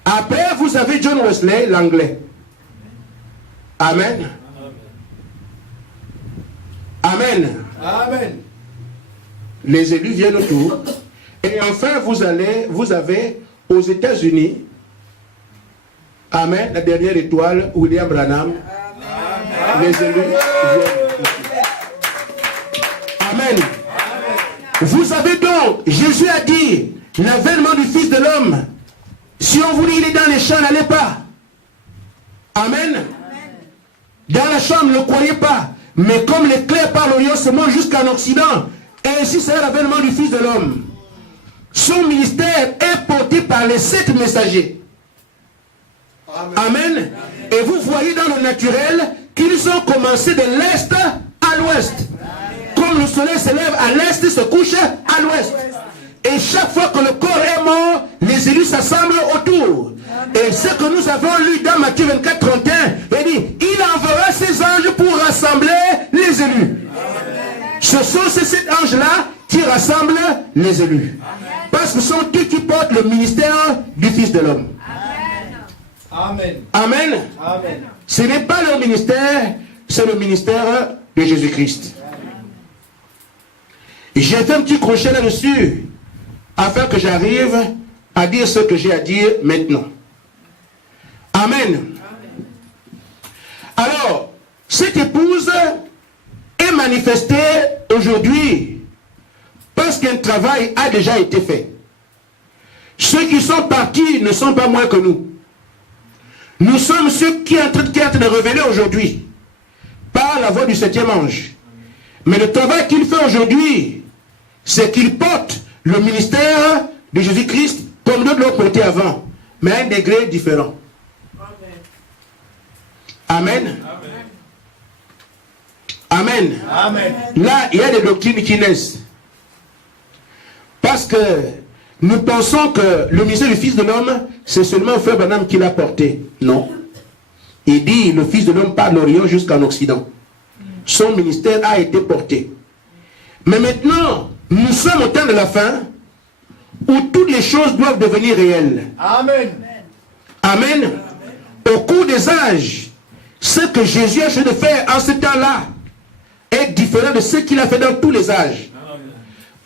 Après, vous avez John Wesley, l'anglais. Amen. Amen. Amen. Les élus viennent autour. Et enfin, vous avez aux États-Unis, Amen, la dernière étoile, William Branham. Amen. Les élus viennent ici. Amen. Vous avez donc, Jésus a dit, l'avènement du Fils de l'homme. Si on vous dit, il est dans les champs, n'allez pas. Amen. Dans la chambre, ne croyez pas. Mais comme l'éclair par l'Orient se monte jusqu'en Occident, et ainsi c'est l'avènement du Fils de l'homme. Son ministère est porté par les 7 messagers. Amen. Amen. Et vous voyez dans le naturel qu'ils ont commencé de l'Est à l'Ouest. Comme le soleil se lève à l'Est, il se couche à l'Ouest. Et chaque fois que le corps est mort, les élus s'assemblent autour. Et ce que nous avons lu dans Matthieu 24, 31, il dit, il enverra ses anges pour rassembler les élus. Ce sont ces 7 anges-là qui rassemblent les élus. Parce que ce sont eux qui portent le ministère du Fils de l'homme. Amen. Amen. Amen. Ce n'est pas leur ministère, c'est le ministère de Jésus-Christ. J'ai fait un petit crochet là-dessus, afin que j'arrive à dire ce que j'ai à dire maintenant. Amen. Alors, cette épouse est manifestée aujourd'hui parce qu'un travail a déjà été fait. Ceux qui sont partis ne sont pas moins que nous. Nous sommes ceux qui sont en train de révéler aujourd'hui par la voix du 7e ange. Mais le travail qu'il fait aujourd'hui, c'est qu'il porte le ministère de Jésus-Christ comme nous l'avons porté avant, mais à un degré différent. Amen. Amen. Amen. Là, il y a des doctrines qui naissent. Parce que nous pensons que le ministère du Fils de l'homme, c'est seulement Frère Branham qui l'a porté. Non. Il dit, le Fils de l'homme part de l'Orient jusqu'en Occident. Son ministère a été porté. Mais maintenant, nous sommes au temps de la fin, où toutes les choses doivent devenir réelles. Amen. Amen. Au cours des âges, ce que Jésus a choisi de faire en ce temps-là est différent de ce qu'il a fait dans tous les âges.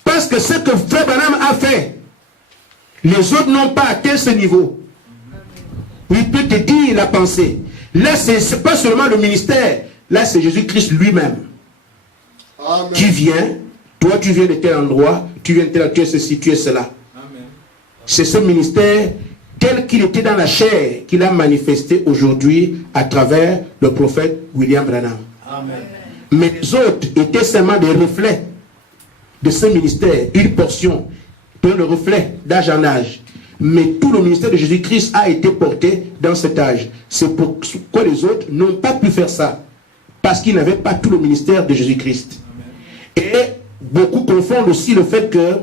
Parce que ce que Frère Branham a fait, les autres n'ont pas atteint ce niveau. Il peut te dire la pensée. Là, ce n'est pas seulement le ministère. Là, c'est Jésus-Christ lui-même qui vient. Toi, tu viens de tel endroit. Tu viens de tel, tu es ceci, tu es cela. C'est ce ministère tel qu'il était dans la chair qu'il a manifesté aujourd'hui à travers le prophète William Branham. Amen. Mais les autres étaient seulement des reflets de ce ministère, une portion, plein de reflets d'âge en âge. Mais tout le ministère de Jésus-Christ a été porté dans cet âge. C'est pourquoi les autres n'ont pas pu faire ça. Parce qu'ils n'avaient pas tout le ministère de Jésus-Christ. Et beaucoup confondent aussi le fait que,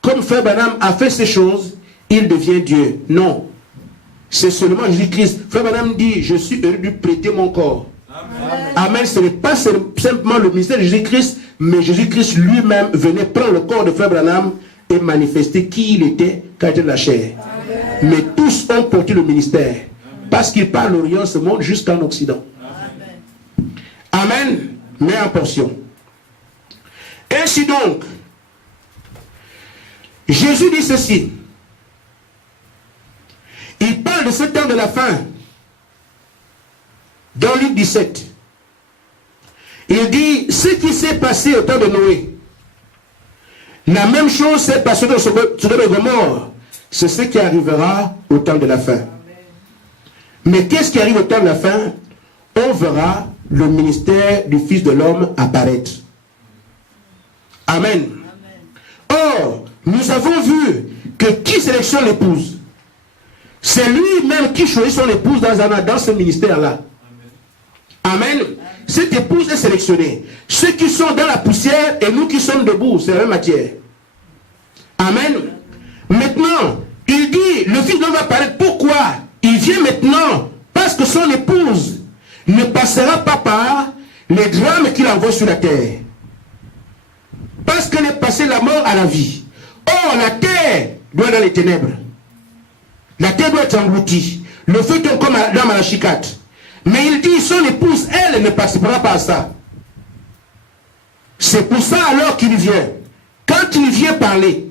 comme Frère Branham a fait ces choses, il devient Dieu. Non. C'est seulement Jésus-Christ. Frère Branham dit, je suis heureux de prêter mon corps. Amen. Amen. Ce n'est pas simplement le ministère de Jésus-Christ, mais Jésus-Christ lui-même venait prendre le corps de Frère Branham et manifesté qui il était quand il était de la chair. Amen. Mais tous ont porté le ministère. Amen. Parce qu'il part l'Orient, ce monde jusqu'en Occident. Amen. Amen. Mais en portion. Ainsi donc, Jésus dit ceci. Il parle de ce temps de la fin. Dans Luc 17. Il dit, ce qui s'est passé au temps de Noé, la même chose s'est passée dans Sodome et Gomorrhe. C'est ce qui arrivera au temps de la fin. Amen. Mais qu'est-ce qui arrive au temps de la fin? On verra le ministère du Fils de l'homme apparaître. Amen. Amen. Or, nous avons vu que qui sélectionne l'épouse? C'est lui-même qui choisit son épouse dans ce ministère-là. Amen. Amen. Cette épouse est sélectionnée. Ceux qui sont dans la poussière et nous qui sommes debout, c'est la même matière. Amen. Maintenant, il dit, le Fils de l'homme va apparaître. Pourquoi? Il vient maintenant parce que son épouse ne passera pas par les drames qu'il envoie sur la terre. Parce qu'elle est passée de la mort à la vie. Or, la terre doit être dans les ténèbres. La terre doit être engloutie. Le feu tombe comme dans Malachie 4. Mais il dit, son épouse, elle, ne participera pas à ça. C'est pour ça alors qu'il vient. Quand il vient parler,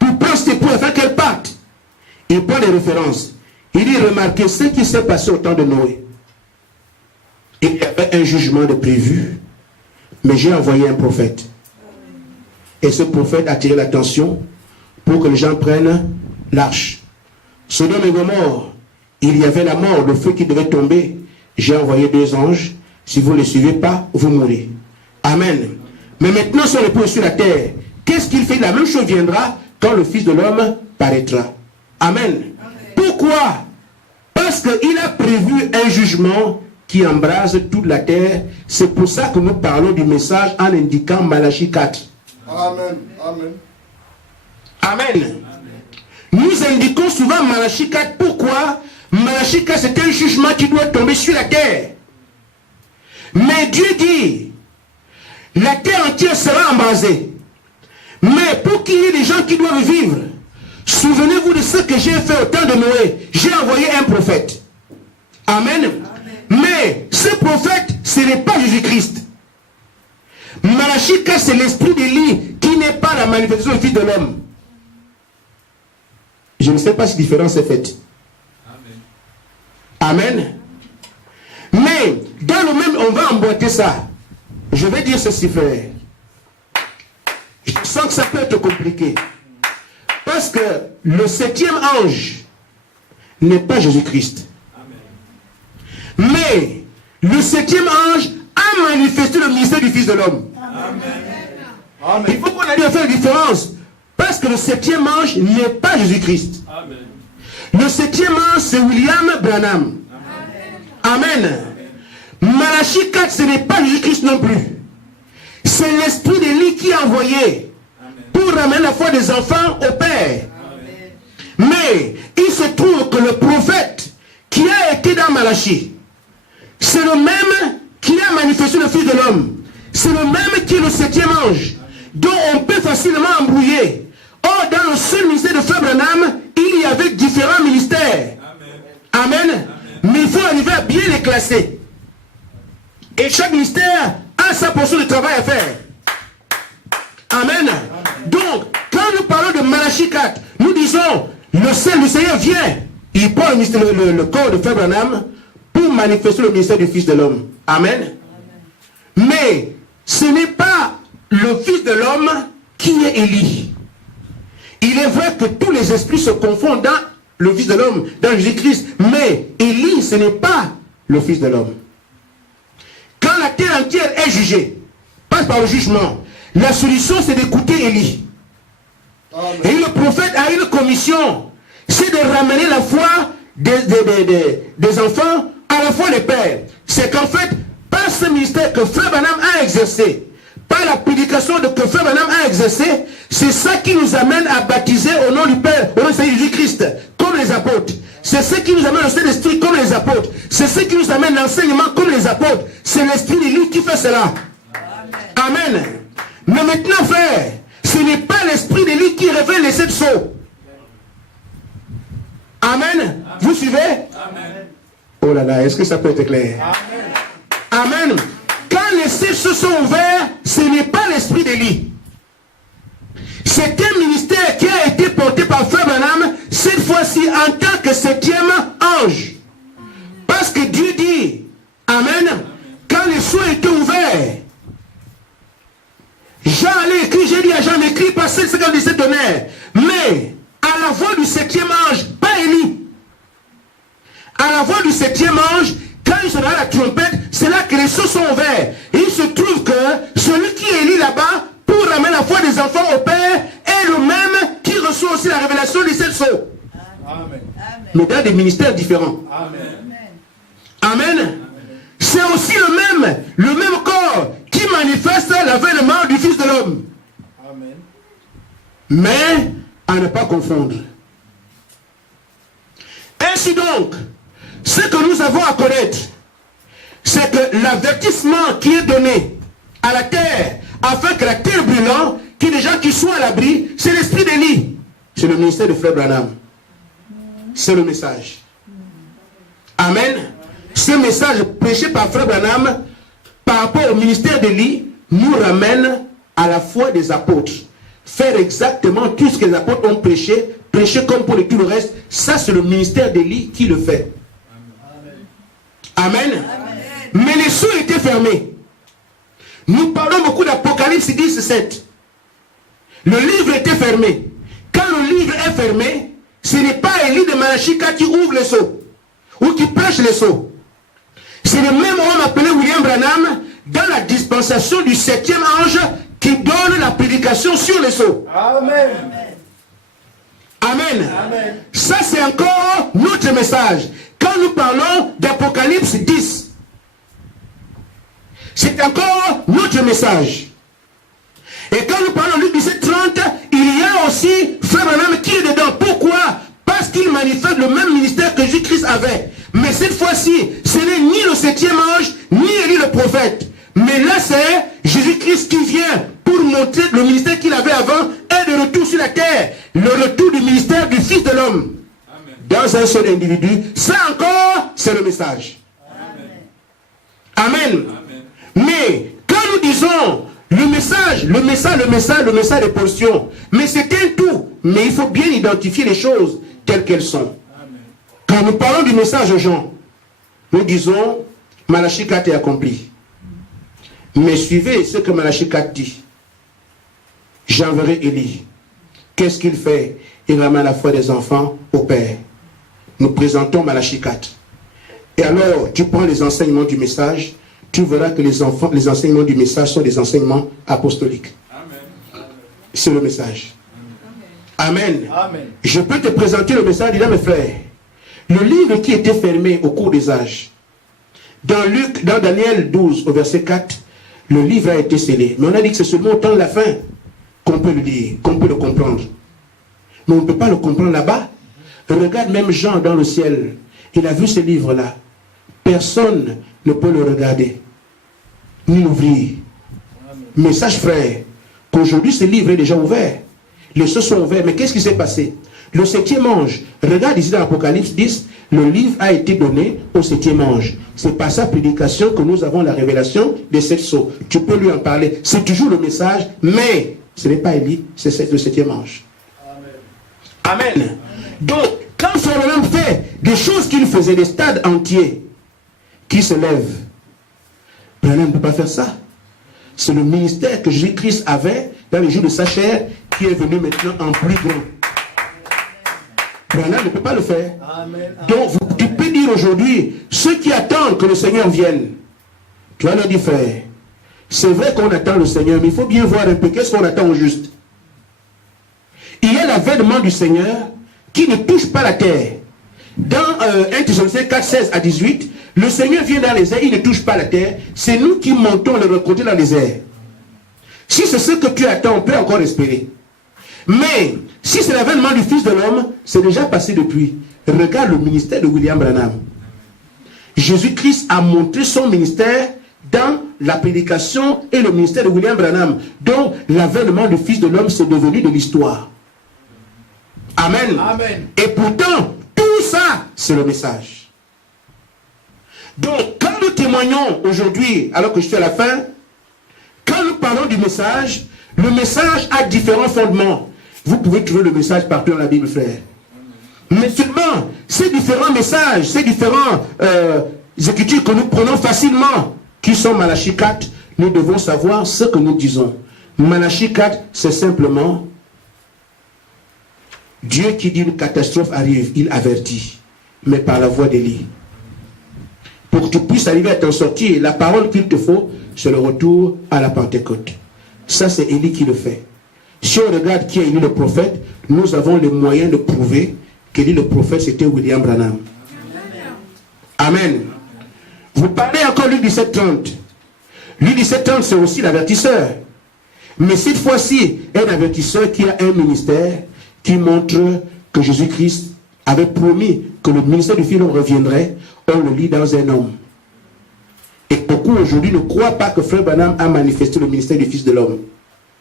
pour prendre cette épouse afin qu'elle parte, il prend des références. Il dit, remarquez ce qui s'est passé au temps de Noé. Il y avait un jugement de prévu, mais j'ai envoyé un prophète. Et ce prophète a attiré l'attention pour que les gens prennent l'arche. Sodome et Gomorrhe, il y avait la mort, le feu qui devait tomber. J'ai envoyé 2 anges. Si vous ne les suivez pas, vous mourrez. Amen. Mais maintenant, son époux est sur la terre. Qu'est-ce qu'il fait? La même chose viendra quand le Fils de l'homme paraîtra. Amen. Amen. Pourquoi? Parce qu'il a prévu un jugement qui embrase toute la terre. C'est pour ça que nous parlons du message en indiquant Malachie 4. Amen. Amen. Amen. Nous indiquons souvent Malachie 4. Pourquoi? Malachie 4, c'est un jugement qui doit tomber sur la terre. Mais Dieu dit, la terre entière sera embrasée. Mais pour qu'il y ait des gens qui doivent vivre, souvenez-vous de ce que j'ai fait au temps de Noé. J'ai envoyé un prophète. Amen. Amen. Mais ce prophète, ce n'est pas Jésus-Christ. Malachie 4, c'est l'esprit d'Élie qui n'est pas la manifestation du Fils de l'homme. Je ne sais pas si différence est faite. Amen. Mais dans le même, on va emboîter ça. Je vais dire ceci, frère. Je sens que ça peut être compliqué. Parce que le 7e ange n'est pas Jésus-Christ. Mais le 7e ange a manifesté le ministère du Fils de l'homme. Il faut qu'on arrive à faire la différence. Parce que le 7e ange n'est pas Jésus-Christ. Le 7e ange, c'est William Branham. Amen. Malachie 4, ce n'est pas Jésus-Christ non plus. C'est l'esprit d'Élie qui a envoyé pour ramener la foi des enfants au Père. Mais il se trouve que le prophète qui a été dans Malachie, c'est le même qui a manifesté le Fils de l'homme. C'est le même qui est le 7e ange, dont on peut facilement embrouiller. Or, dans le seul ministère de Frère Branham, il y avait différents ministères. Amen. Amen. Mais il faut arriver à bien les classer. Et chaque ministère a sa portion de travail à faire. Amen. Donc, quand nous parlons de Malachie 4, nous disons, le Seigneur vient. Il prend le corps de Frère Branham pour manifester le ministère du Fils de l'homme. Amen. Mais ce n'est pas le Fils de l'homme qui est Élie. Il est vrai que tous les esprits se confondent dans le Fils de l'homme, dans Jésus-Christ. Mais Élie, ce n'est pas le Fils de l'homme. Quand la terre entière est jugée, passe par le jugement, la solution c'est d'écouter Élie. Et le prophète a une commission, c'est de ramener la foi des enfants à la foi des pères. C'est qu'en fait, par ce ministère que Frère Branham a exercé, par la prédication que Frère Branham a exercé, c'est ça qui nous amène à baptiser au nom du Père, au nom de Jésus-Christ, comme les apôtres. C'est ce qui nous amène au Saint-Esprit comme les apôtres. C'est ce qui nous amène l'enseignement comme les apôtres. C'est l'Esprit de lui qui fait cela. Amen. Mais maintenant, frère, Ce n'est pas l'esprit d'Élie qui révèle les 7 sceaux. Amen. Vous suivez? Amen. Oh là là, est-ce que ça peut être clair? Amen. Quand les 7 sceaux sont ouverts, ce n'est pas l'esprit d'Élie. C'est un ministère qui a été porté par Frère Branham, cette fois-ci en tant que 7e ange. Parce que Dieu dit, Amen, quand les sceaux étaient ouverts, Jean allait écrire, j'ai dit à Jean, n'écris pas 757 tonnerres, mais à la voix du 7e ange, pas Élie. À la voix du 7e ange, quand il sonnera la trompette, c'est là que les sceaux sont ouverts. Et il se trouve que celui qui est Élie là-bas, pour ramener la foi des enfants au Père, est le même qui reçoit aussi la révélation des 7 sceaux. Amen. Mais dans des ministères différents. Amen. Amen. C'est aussi le même corps qui manifeste l'avènement du Fils de l'homme. Amen. Mais à ne pas confondre. Ainsi donc, ce que nous avons à connaître, c'est que l'avertissement qui est donné à la terre, afin que la terre brûlante, qu'il y ait des gens qui soient à l'abri, c'est l'esprit d'Élie. C'est le ministère de Frère Branham. C'est le message. Amen. Ce message prêché par Frère Branham par rapport au ministère d'Élie nous ramène à la foi des apôtres. Faire exactement tout ce que les apôtres ont prêché, prêcher comme pour tout le reste, ça c'est le ministère d'Élie qui le fait. Amen. Amen. Mais les sceaux étaient fermés. Nous parlons beaucoup d'Apocalypse 10, 7. Le livre était fermé. Quand le livre est fermé, ce n'est pas Élie de Malachika qui ouvre les sceaux ou qui prêche les sceaux. C'est le même homme appelé William Branham dans la dispensation du 7e ange qui donne la prédication sur les sceaux. Amen. Amen. Amen. Ça c'est encore notre message. Quand nous parlons d'Apocalypse 10, c'est encore notre message. Et quand nous parlons de Luc 17, 30, il y a aussi Frère Branham qui est dedans. Pourquoi? Parce qu'il manifeste le même ministère que Jésus-Christ avait. Mais cette fois-ci, ce n'est ni le 7e ange, ni Élie le prophète. Mais là, c'est Jésus-Christ qui vient pour montrer le ministère qu'il avait avant et de retour sur la terre. Le retour du ministère du Fils de l'homme. Dans un seul individu. Ça encore, c'est le message. Amen. Amen. Mais quand nous disons le message des portions, mais c'est un tout. Mais il faut bien identifier les choses telles qu'elles sont. Amen. Quand nous parlons du message de Jean, nous disons Malachie 4 est accompli. Mais suivez ce que Malachie 4 dit. J'enverrai Élie. Qu'est-ce qu'il fait? Il ramène la foi des enfants au Père. Nous présentons Malachie 4. Et alors, tu prends les enseignements du message, tu verras que les enseignements du message sont des enseignements apostoliques. Amen. C'est le message. Amen. Amen. Je peux te présenter le message, dis-là mes frères. Le livre qui était fermé au cours des âges, dans Daniel 12, au verset 4, le livre a été scellé. Mais on a dit que c'est seulement au temps de la fin qu'on peut le lire, qu'on peut le comprendre. Mais on ne peut pas le comprendre là-bas. Regarde même Jean dans le ciel. Il a vu ce livre-là. Personne ne peut le regarder, ni l'ouvrir. Mais sache, frère, qu'aujourd'hui, ce livre est déjà ouvert. Les sceaux sont ouverts. Mais qu'est-ce qui s'est passé? Le 7e ange, regarde ici dans l'Apocalypse 10, le livre a été donné au 7e ange. C'est par sa prédication que nous avons la révélation des 7 sceaux. Tu peux lui en parler. C'est toujours le message, mais ce n'est pas Élie, c'est le 7e ange. Amen. Amen. Donc, quand Frère fait des choses qu'il faisait, des stades entiers qui se lèvent, Branham ne peut pas faire ça. C'est le ministère que Jésus-Christ avait dans les jours de sa chair qui est venu maintenant en plus grand. Branham ne peut pas le faire. Amen. Donc, tu peux dire aujourd'hui, ceux qui attendent que le Seigneur vienne, tu vas leur dire, frère, c'est vrai qu'on attend le Seigneur, mais il faut bien voir un peu qu'est-ce qu'on attend au juste. Il y a l'avènement du Seigneur qui ne touche pas la terre. Dans 1 Thessaloniciens 4, 16 à 18, le Seigneur vient dans les airs, il ne touche pas la terre. C'est nous qui montons le rencontrer dans les airs. Si c'est ce que tu attends, on peut encore espérer. Mais, si c'est l'avènement du Fils de l'homme, c'est déjà passé depuis. Regarde le ministère de William Branham. Jésus-Christ a montré son ministère dans la prédication et le ministère de William Branham, dont l'avènement du Fils de l'homme c'est devenu de l'histoire. Amen. Amen. Et pourtant, tout ça, c'est le message. Donc, quand nous témoignons aujourd'hui, alors que je suis à la fin, quand nous parlons du message, le message a différents fondements. Vous pouvez trouver le message partout dans la Bible, frère. Mais seulement, ces différents messages, ces différents écritures que nous prenons facilement, qui sont Malachie 4, nous devons savoir ce que nous disons. Malachie 4, c'est simplement Dieu qui dit une catastrophe arrive, il avertit, mais par la voix d'Élie. Pour que tu puisses arriver à t'en sortir, la parole qu'il te faut, c'est le retour à la Pentecôte. Ça, c'est Élie qui le fait. Si on regarde qui est Élie le prophète, nous avons les moyens de prouver qu'Élie le prophète, c'était William Branham. Amen. Vous parlez encore Luc 17:30. Luc 17:30, c'est aussi l'avertisseur. Mais cette fois-ci, un avertisseur qui a un ministère qui montre que Jésus-Christ avait promis que le ministère du Fils de l'homme reviendrait. On le lit dans un homme. Et beaucoup aujourd'hui ne croient pas que Frère Branham a manifesté le ministère du Fils de l'homme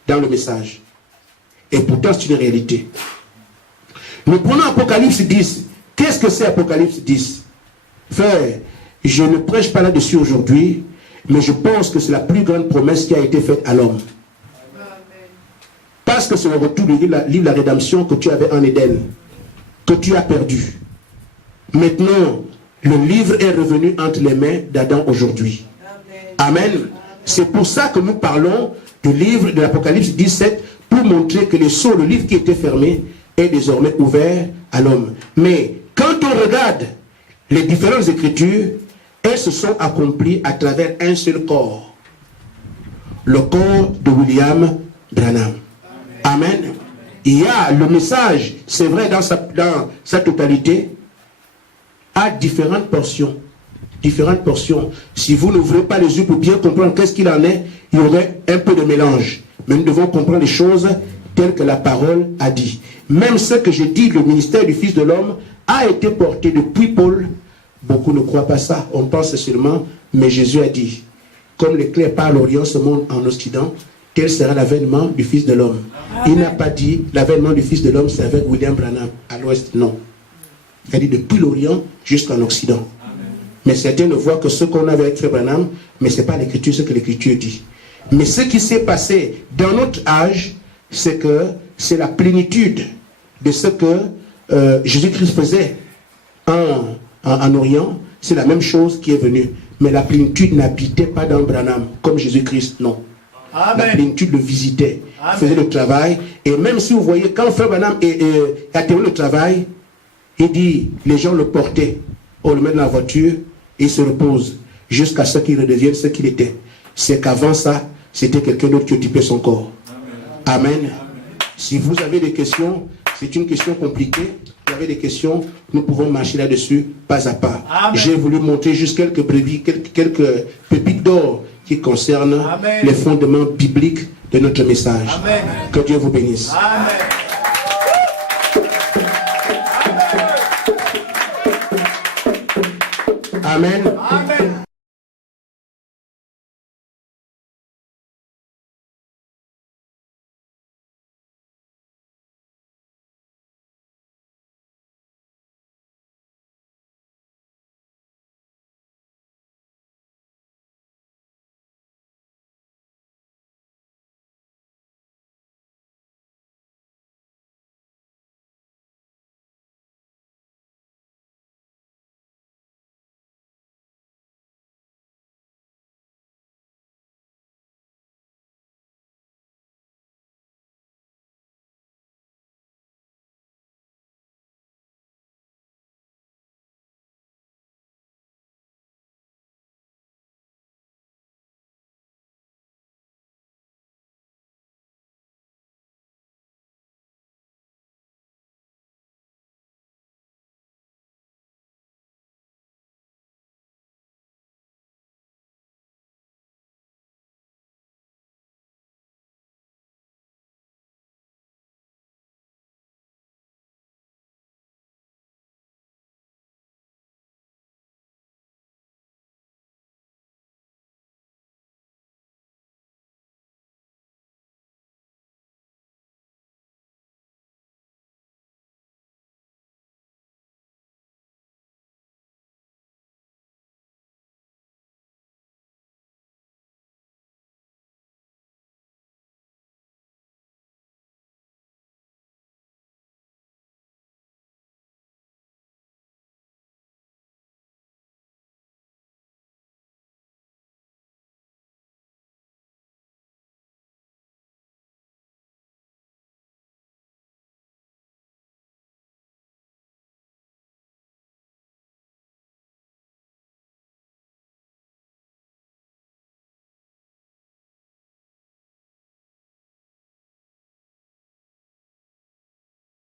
dans le message. Et pourtant, c'est une réalité. Nous prenons Apocalypse 10. Qu'est-ce que c'est Apocalypse 10? Frère, je ne prêche pas là-dessus aujourd'hui, mais je pense que c'est la plus grande promesse qui a été faite à l'homme. Parce que c'est le retour du livre de la rédemption que tu avais en Éden, que tu as perdu. Maintenant, le livre est revenu entre les mains d'Adam aujourd'hui. Amen. C'est pour ça que nous parlons du livre de l'Apocalypse 17 pour montrer que le livre qui était fermé, est désormais ouvert à l'homme. Mais quand on regarde les différentes écritures, elles se sont accomplies à travers un seul corps. Le corps de William Branham. Amen. Il y a le message, c'est vrai dans sa totalité, à différentes portions. Différentes portions. Si vous n'ouvrez pas les yeux pour bien comprendre qu'est-ce qu'il en est, il y aurait un peu de mélange. Mais nous devons comprendre les choses telles que la parole a dit. Même ce que j'ai dit, le ministère du Fils de l'homme a été porté depuis Paul. Beaucoup ne croient pas ça. On pense seulement, mais Jésus a dit, comme l'éclair par l'Orient se montre en Occident, tel sera l'avènement du Fils de l'homme. Il n'a pas dit l'avènement du Fils de l'homme, c'est avec William Branham à l'Ouest. Non. Il a dit depuis l'Orient jusqu'en Occident. Mais certains ne voient que ce qu'on a avec Frère Branham, mais ce n'est pas l'Écriture, ce que l'Écriture dit. Mais ce qui s'est passé dans notre âge, c'est que c'est la plénitude de ce que Jésus-Christ faisait en Orient. C'est la même chose qui est venue. Mais la plénitude n'habitait pas dans Branham, comme Jésus-Christ, non. Amen. La plénitude le visitait, faisait le travail. Et même si vous voyez, quand Frère Branham a terminé le travail, il dit, les gens le portaient, on le met dans la voiture, et il se repose, jusqu'à ce qu'il redevienne ce qu'il était. C'est qu'avant ça, c'était quelqu'un d'autre qui occupait son corps. Amen. Amen. Si vous avez des questions, c'est une question compliquée. Si vous avez des questions, nous pouvons marcher là-dessus, pas à pas. J'ai voulu montrer juste quelques pépites d'or qui concernent les fondements bibliques de notre message. Amen. Que Dieu vous bénisse. Amen. Amen. Amen.